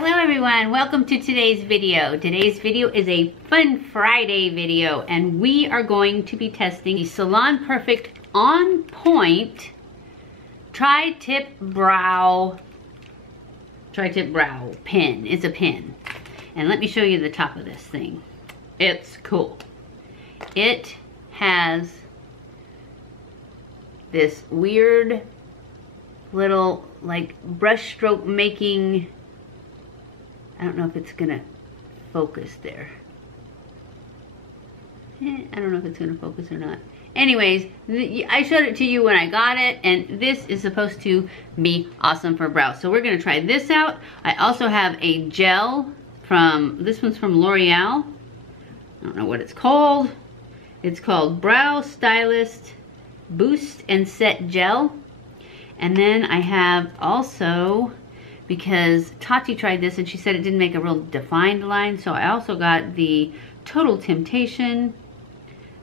Hello everyone, welcome to today's video. Today's video is a Fun Friday video and we are going to be testing the Salon Perfect On Point Tri-Tip Brow pen. It's a pen. And let me show you the top of this thing. It's cool. It has this weird little like brush stroke making, I don't know if it's gonna focus there. I don't know if it's gonna focus or not. Anyways, I showed it to you when I got it, and this is supposed to be awesome for brows. So we're gonna try this out. I also have a gel this one's from L'Oreal. I don't know what it's called. It's called Brow Stylist Boost and Set Gel. And then I have also, because Tati tried this and she said it didn't make a real defined line, so I also got the Total Temptation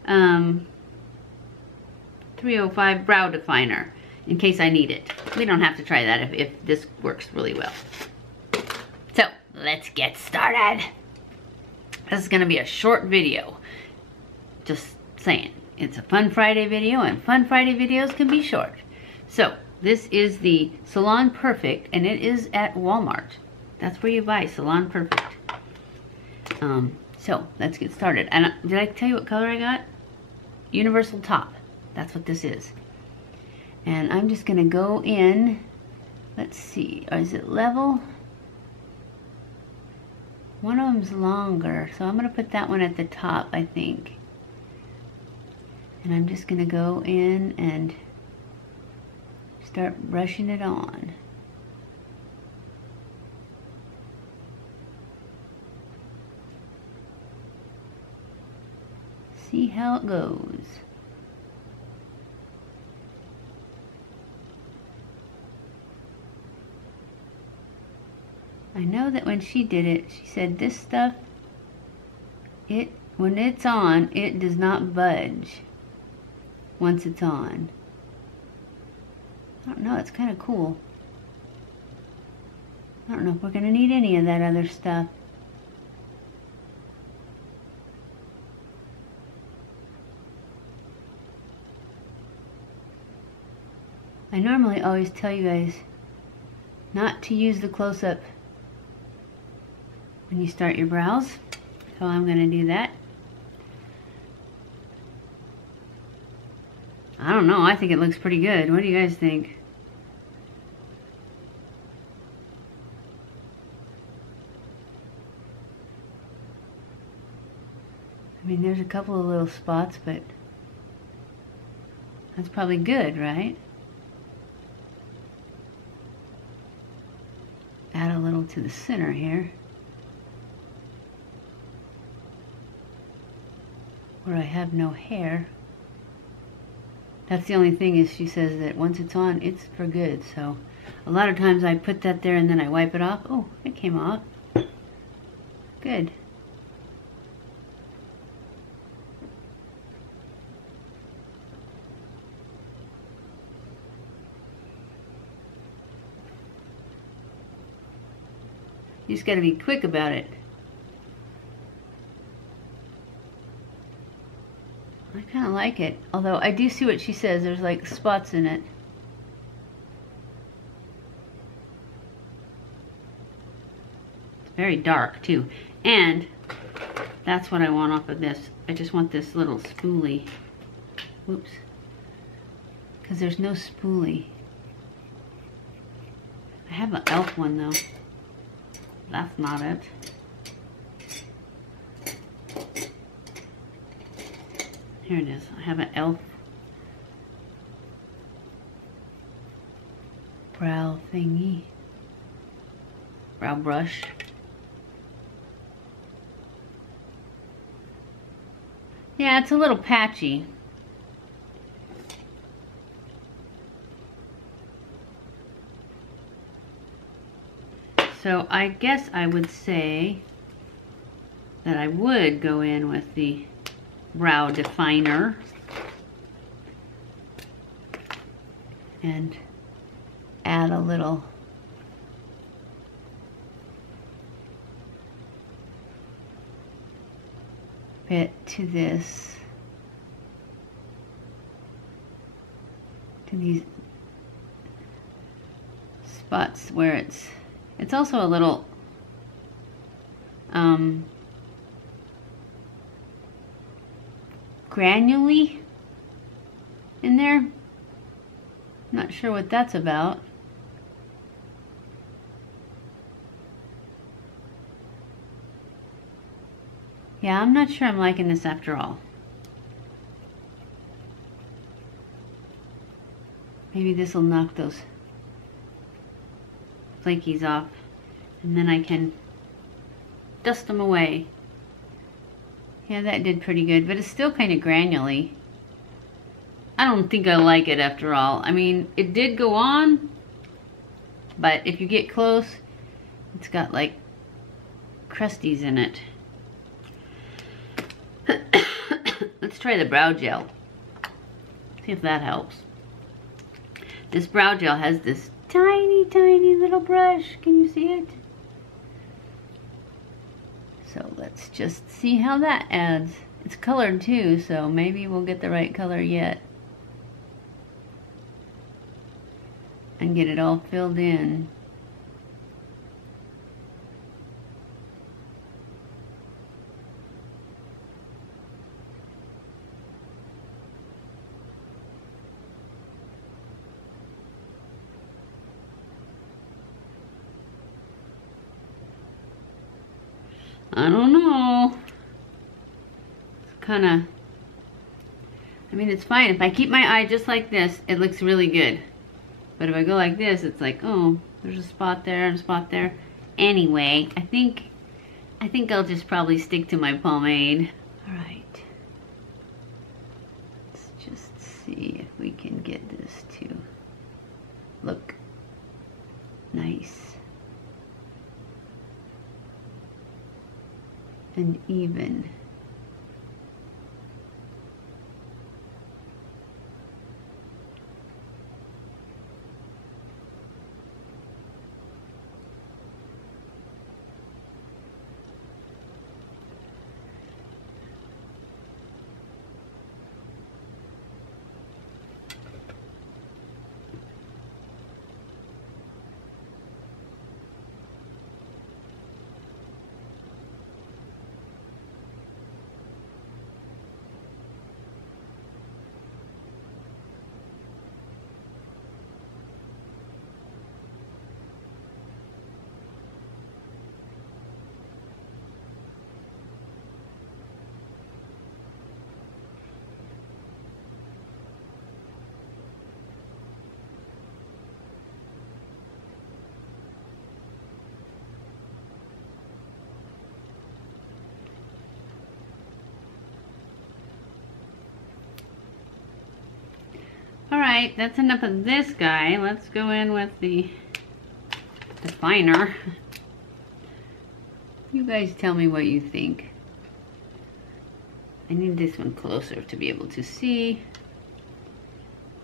305 Brow Definer in case I need it. We don't have to try that if this works really well. So let's get started. This is gonna be a short video. Just saying, it's a Fun Friday video and Fun Friday videos can be short. So this is the Salon Perfect, and it is at Walmart. That's where you buy Salon Perfect. So let's get started. And did I tell you what color I got? Universal Top. That's what this is. And I'm just gonna go in. Let's see, is it level? One of them's longer, so I'm gonna put that one at the top, I think. And I'm just gonna go in and start brushing it on. See how it goes. I know that when she did it, she said this stuff, when it's on, it does not budge once it's on. I don't know, it's kind of cool. I don't know if we're going to need any of that other stuff. I normally always tell you guys not to use the close-up when you start your brows, so I'm going to do that. I don't know, I think it looks pretty good. What do you guys think? I mean, there's a couple of little spots, but that's probably good, right? Add a little to the center here, where I have no hair. That's the only thing, is she says that once it's on, it's for good. So a lot of times I put that there and then I wipe it off. Oh, it came off. Good. You just got to be quick about it. I kind of like it, although I do see what she says. There's like spots in it. It's very dark too. And that's what I want off of this. I just want this little spoolie. Whoops. Because there's no spoolie. I have an elf one though. That's not it. Here it is. I have an elf brow thingy. Brow brush. Yeah, it's a little patchy. So I guess I would say that I would go in with the brow definer and add a little bit to this, to these spots where it's also a little granularly in there. Not sure what that's about. Yeah, I'm not sure I'm liking this after all. Maybe this will knock those flakies off, and then I can dust them away. Yeah, that did pretty good, but it's still kind of granularly. I don't think I like it after all. I mean, it did go on, but if you get close, it's got like crusties in it. Let's try the brow gel. See if that helps. This brow gel has this tiny, tiny little brush. Can you see it? So let's just see how that adds. It's colored too, so maybe we'll get the right color yet. And get it all filled in. I don't know. It's kind of, I mean, it's fine. If I keep my eye just like this, it looks really good. But if I go like this, it's like, oh, there's a spot there and a spot there. Anyway, I think I'll just probably stick to my pomade. All right. Let's just see if we can get this to look nice and even. Alright, that's enough of this guy. Let's go in with the definer. You guys tell me what you think. I need this one closer to be able to see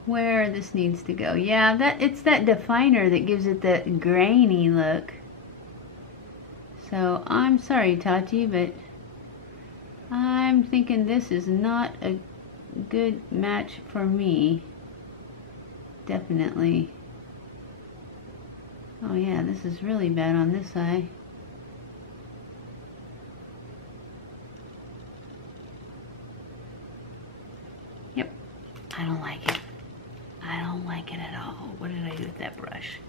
where this needs to go. Yeah, it's that definer that gives it that grainy look. So I'm sorry, Taupe, but I'm thinking this is not a good match for me. Definitely. Oh yeah, this is really bad on this eye. Yep, I don't like it. I don't like it at all. What did I do with that brush?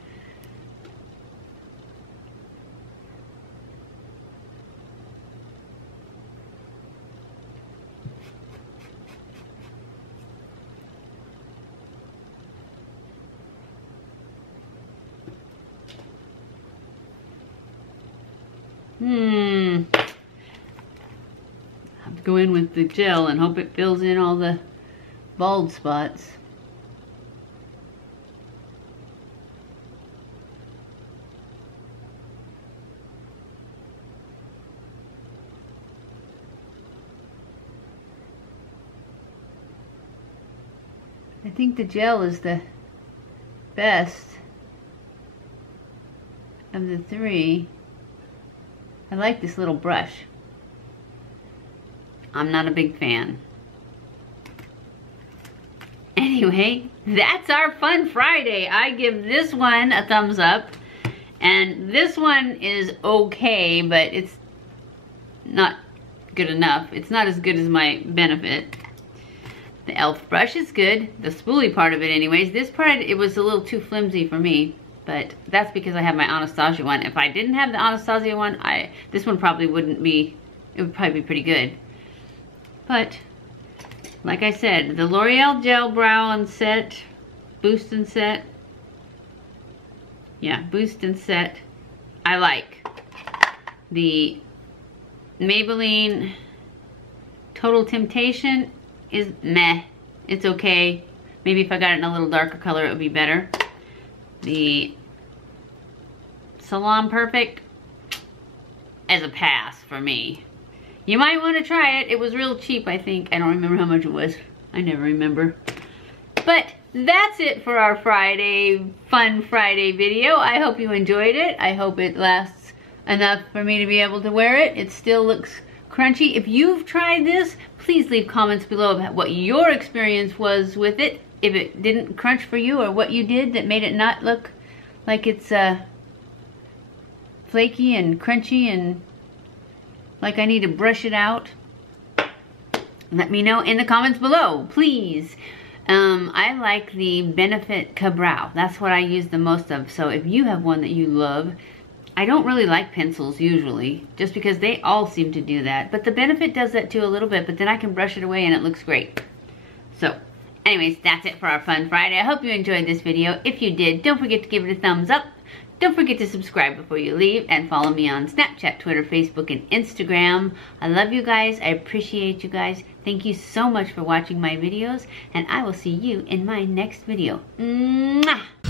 I have to go in with the gel and hope it fills in all the bald spots. I think the gel is the best of the three. I like this little brush. I'm not a big fan. Anyway, that's our Fun Friday. I give this one a thumbs up. And this one is okay, but it's not good enough. It's not as good as my Benefit. The e.l.f. brush is good. The spoolie part of it anyways. This part, it was a little too flimsy for me. But that's because I have my Anastasia one. If I didn't have the Anastasia one, this one probably wouldn't be, it would probably be pretty good. But, like I said, the L'Oreal Gel Brow and Set, Boost and Set. Yeah, Boost and Set, I like. The Maybelline Total Temptation is meh. It's okay. Maybe if I got it in a little darker color, it would be better. The Salon Perfect as a pass for me. You might want to try it. It was real cheap, I think. I don't remember how much it was. I never remember. But that's it for our Fun Friday video. I hope you enjoyed it. I hope it lasts enough for me to be able to wear it. It still looks crunchy. If you've tried this, please leave comments below about what your experience was with it. If it didn't crunch for you, or what you did that made it not look like it's flaky and crunchy and like I need to brush it out. Let me know in the comments below, please. I like the Benefit Ka-Brow. That's what I use the most of. So if you have one that you love, I don't really like pencils usually, just because they all seem to do that. But the Benefit does that too a little bit, but then I can brush it away and it looks great. So, anyways, that's it for our Fun Friday. I hope you enjoyed this video. If you did, don't forget to give it a thumbs up. Don't forget to subscribe before you leave, and follow me on Snapchat, Twitter, Facebook, and Instagram. I love you guys. I appreciate you guys. Thank you so much for watching my videos, and I will see you in my next video. Mwah!